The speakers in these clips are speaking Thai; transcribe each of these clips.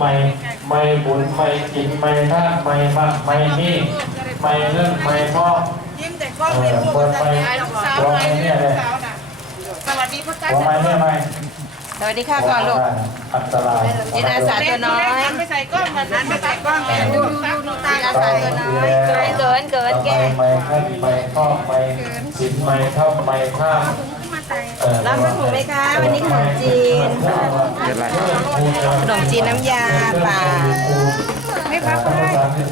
ไม่ไม่บุญไม่กินไม่ท่าไม่มากไม่นี่ไม่เรื่องไม่พ่อยิ้มแต่กล้องไม่พูดแต่ยายลูกสาวไงลูกสาวน่ะสวัสดีพ่อตาหัวไม่เนี่ยไม่สวัสดีค่ะก่อนลูกอันตรายจิตอาสาตัวน้อยไม่ใส่กล้องมันนั้นไม่ใส่กล้องแกดูดูดูตาจิตอาสาตัวน้อยเกินเกินเกินแกไม่ท่านไม่พ่อไม่สินไม่เท่าไม่ท่า รับขนมไหมคะ วันนี้ขนมจีนขนมจีนน้ำยาป่าไม่พักก็ได้กิน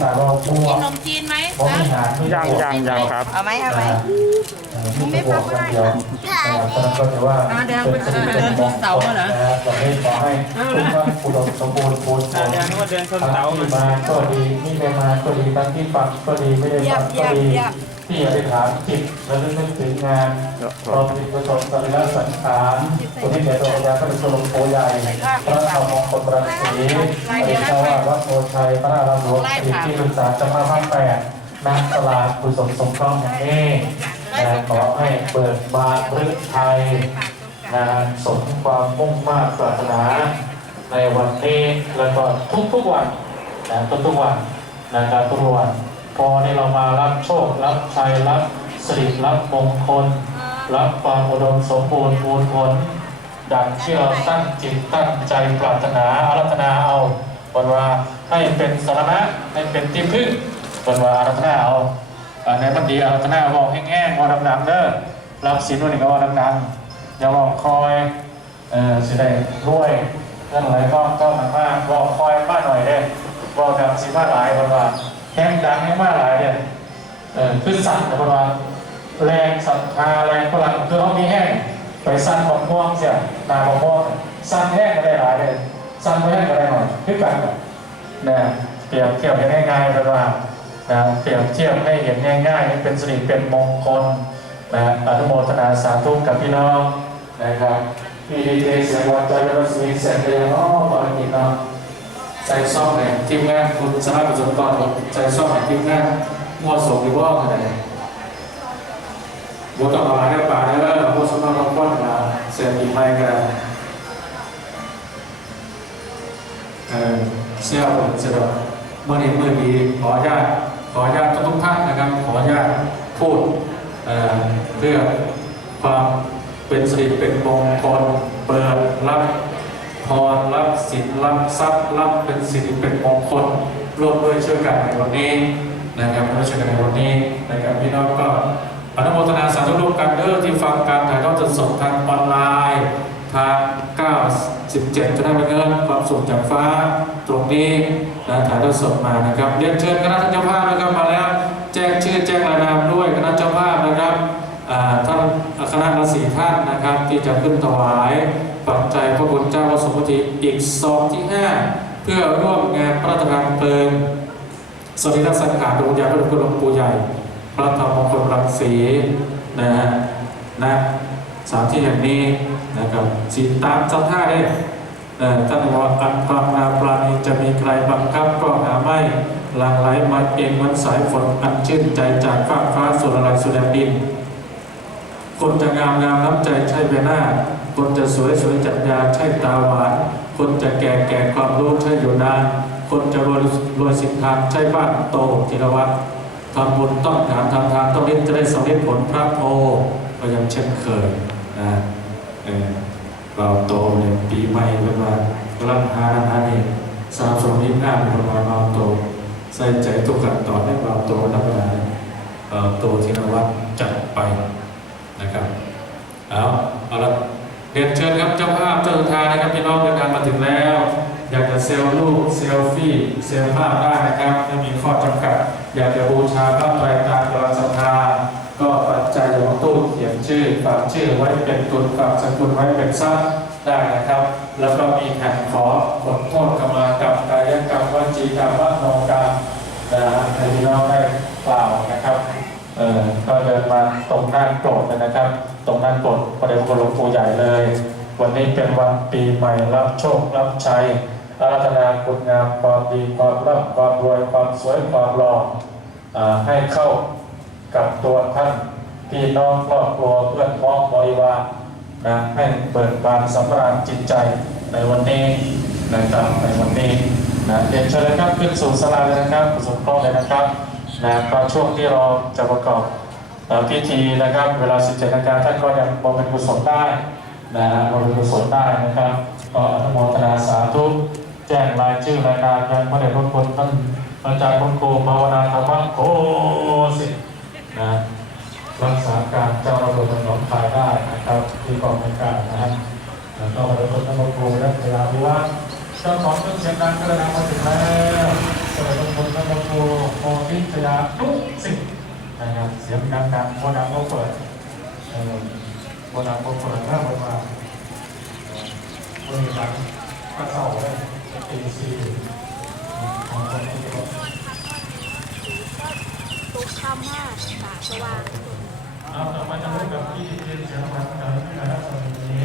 กินนมจีนไหมยังยังยังครับ เอาไหมเอาไหมไม่พักก็ได้ก็ถือว่าเป็นสิ่งที่เป็นมงคลนะเราให้ขอให้ทุกท่านอุดมสมบูรณ์พูนผลเดี๋ยวนึกว่าเดินชนเสาที่มาก็ดีที่ไม่มาก็ดีทั้งที่ฟังก็ดีไม่ได้ฟังก็ดี ที่อธิษฐานจิตและนึกถึงงานรวมถึงประสบสรีระสังขารตัวที่เกิดตัวญาพระสรุปโพใหญ่พระธรรมมงคลรังสีอดีตเจ้าวาดวัดโพชัยพระนารามหลวงอดีตที่ปรึกษาเจ้าภาพภาคแปดนักตลาดกุศลสงเคราะห์แห่งนี้นะขอให้เปิดบานฤทัยนะสมความมุ่งมา่ปรารถนาในวันนี้แล้วก็ทุกทุกๆวันนะทุกทุกๆวันนะครับทุกๆวัน พอนี่เรามารับโชครับชัยรับสิริรับมงคล รับความอุดมสมบูรณ์บูรผล ดังที่เราตั้งจิตตั้งใจปรารถนาอารัธนาเอาวันว่าให้เป็นสารณะให้เป็นที่พึ่งวันว่าอารัธนาเอาในบันดีอารัธนาบอกแห้งๆว่าดังๆเด้อรับศีลวันนี้ก็ว่าดังๆอย่าบอกคอยเอ่อสิได้รวยนั่นอะไรก็ก็มามากบอกคอยมากหน่อยเด้บอกดังสิมาหลายวันว่า แห้งดังให้มากหลายเนี่ยเออขึ้นสั่นนะวันว่าแรงศรัทธาแรงพลังคือเขามีแห้งไปสั้นของม่วงเสียนาของม่วงสั้นแห้งก็ได้หลายเลยสั้นไม่แห้งก็ได้หน่อยคือกันนะเปรียบเทียบให้ง่ายๆเลยว่านะเปรียบเทียบให้เห็นง่ายๆเป็นสิริเป็นมงคลนะอนุโมทนาสาธุกับพี่น้องนะครับพี่ดีเจเสียงวันใจรัศมีแสงเดียวอ๋อตอนนี้เนาะ ใจซ่อมเนี่ยทีมงานคุณสมาร์ทประสบกรณ์ใจซ่อมเนี่ยทีมงานมั่วสมหรือว่าอะไรบต้องมาได้ป่าได้แล้วพวกสมองก้อนมาเสียดีไม่กันเออเสียบเสียดเมื่อนี้เมื่อดีขออนุญาตขออนุญาตทุกท่านนะครับ ขออนุญาตพูดเอ่อเพื่อความเป็นสิริเป็นมงคลเปิดรับ พรรับสินรับทรัพย์รับเป็นสิริเป็นมงคลร่วมด้วยช่วยกันในวันนี้นะครับร่วมช่วยกันในวันนี้นะครับพี่น้องก็อนุโมทนาสาธุร่วมกันเด้อที่ฟังการถ่ายทอดสดทางออนไลน์ทาง97จะได้เป็นเงินความสุขจากฟ้าตรงนี้นะถ่ายทอดสดมานะครับเรียนเชิญคณะท่านเจ้าภาพนะครับมาแล้วแจ้งชื่อแจ้งรายนามด้วยคณะเจ้าภาพนะครับอ่าท่านคณะละสี่ท่านนะครับที่จะขึ้นถวาย ปัจจัยพระคุณเจ้าวัสมมติอีกซองที่ 5 เพื่อร่วมงานพระราชทานเพลิงสรีระสังขารดวงวิญญาพระคุณหลวงปู่ใหญ่ พระธรรมมงคลรังสีนะฮะนะสามที่แห่งนี้นะครับสีตามสัทธาได้เอ่อท่านว่าอันความนาปราณีจะมีใครบังคับก็หาไม่หลั่งไหลมาเองเหมันสายฝนอันชื่นใจจากฟ้าฟ้าสุรลายสุดแดนดิน คนจะงามงามน้ำใจใช่ใบหน้า คนจะสวยสวยจัดยาใช่ตาหวาน คนจะแก่แก่ความรู้ใช่อยู่นานคนจะรวยรวยสิทธาใช่บ้านโตจิรวัตรทำบุญต้องถามทำทานต้องเล่นจะได้สำเร็จผลพระโพก็ยังเช่นเคยนะเออเราโตเนี่ยปีใหม่เป็นว่ากำลังหาหาเนี่ยสาวสมนิพานเป็นว่าเราโต ใส่ใจทุกขั้นตอนให้เราโตนับหนาเอ่อโตจิรวัตรจัดไปนะครับเอาเอาละ รียนเชิญครับเจ้าภาพเจ้าทานนะครับพี่น้องเดินทางมาถึงแล้ว อยากจะเซลรูปเซลฟี่เซลภาพได้นะครับไม่มีข้อจำกัด อยากจะบูชาพระไตรตามกรศรัทธาก็ปัจจัยจากตู้เขียนชื่อฝากชื่อไว้เป็นตุนฝากสกุลไว้เป็นทรัพย์ได้นะครับ แล้วก็มีแผ่นขอผลโทษกรรมกรรมกายกรรมวจีกรรมวโนกรรมนะฮะให้พี่น้องได้กล่าวนะครับ เออก็เดิ นมาตรงด้านโปรดเลยนะครับ ตรงด้านโปรดประเด็นหลวงปู่ใหญ่เลย วันนี้เป็นวันปีใหม่รับโชครับชัยอารัธนาคุณงามความดีความร่ำความรวยความสวยความหล่อให้เข้ากับตัวท่านพี่น้องครอบครัวเพื่อนพ้องบริวารนะให้เปิดบานสำราญจิตใจในวันนี้นะครับในวันนี้นะเรียนเชิญเลยครับขึ้นสู่สลาเลยนะครับประสบเคราะห์เลยนะครับนะก็ช่วงที่เราจะประกอบ พิธีนะครับ เวลา 17นาฬิกาท่านก็ยังบำเพ็ญกุศลได้นะฮะบำเพ็ญกุศลได้นะครับ ก็อนุโมทนาสาธุแจ้งรายชื่อรายนามยังพระเดชพระคุณท่านอาจารย์พระครูภาวนาธรรมโคสินะรักษาการเจ้าระบบหนองคายได้นะครับที่กองในวยการนะครับแล้วก็ระบบตำรวจครูและพยาพิวัตรเจ้าของเครื่องเสียงดังก็เดินทางมาถึงแล้วสวัสดีคุณตำรวจครูโอทิพยาทุกสิ่ง นะครับเสียงดังๆโมดังโมเปิดโมดังโมเปิดถ้ามาเมื่อมีดังก็เศร้าเลยตีสี่ของคนที่เขาตุกค่ำมากสาสว่างเอาต่อมาจะเริ่มกับที่เรียนเสียงของเราที่นะครับตอนนี้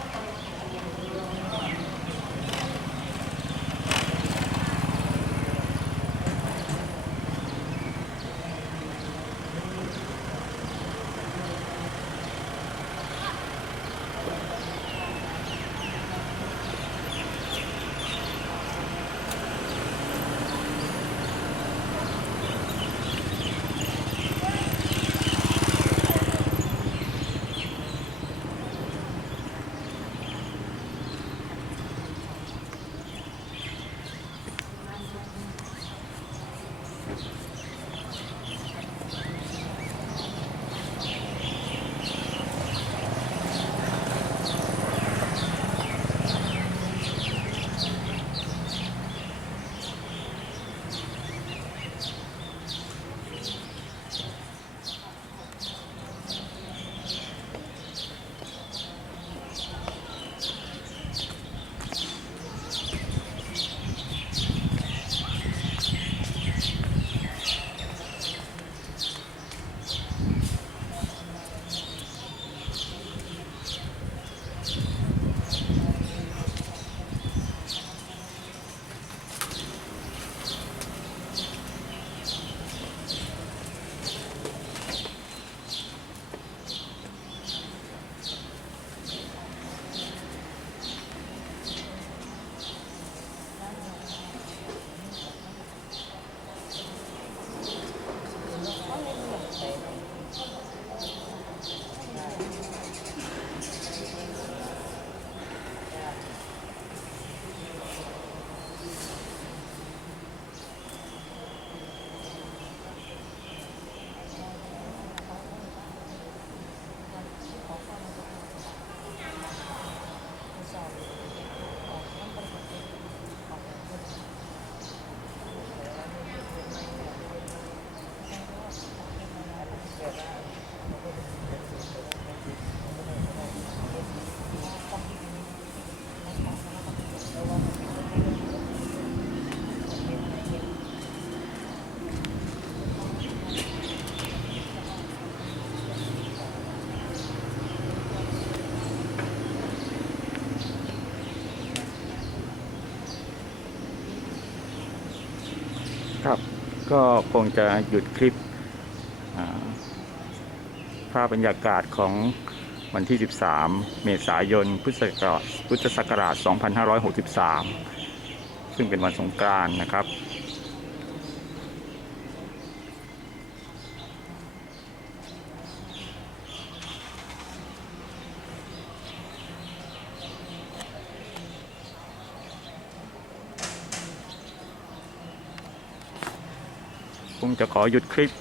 ก็คงจะหยุดคลิปภาพบรรยากาศของวันที่ 13 เมษายน พุทธศักราชพุทธศักราช2563 ซึ่งเป็นวันสงกรานต์นะครับ ผมจะขอหยุดคลิป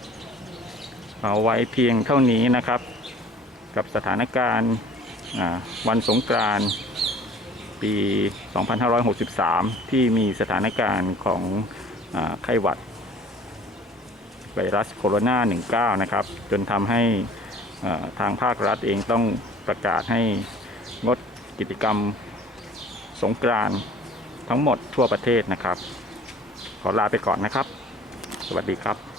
เอาไว้เพียงเท่านี้นะครับ กับสถานการณ์วันสงกรานต์ปี 2563 ที่มีสถานการณ์ของไข้หวัดไวรัสโคโรนา 19 นะครับ จนทำให้ทางภาครัฐเองต้องประกาศให้งดกิจกรรมสงกรานต์ทั้งหมดทั่วประเทศนะครับ ขอลาไปก่อนนะครับ วัสดีครับ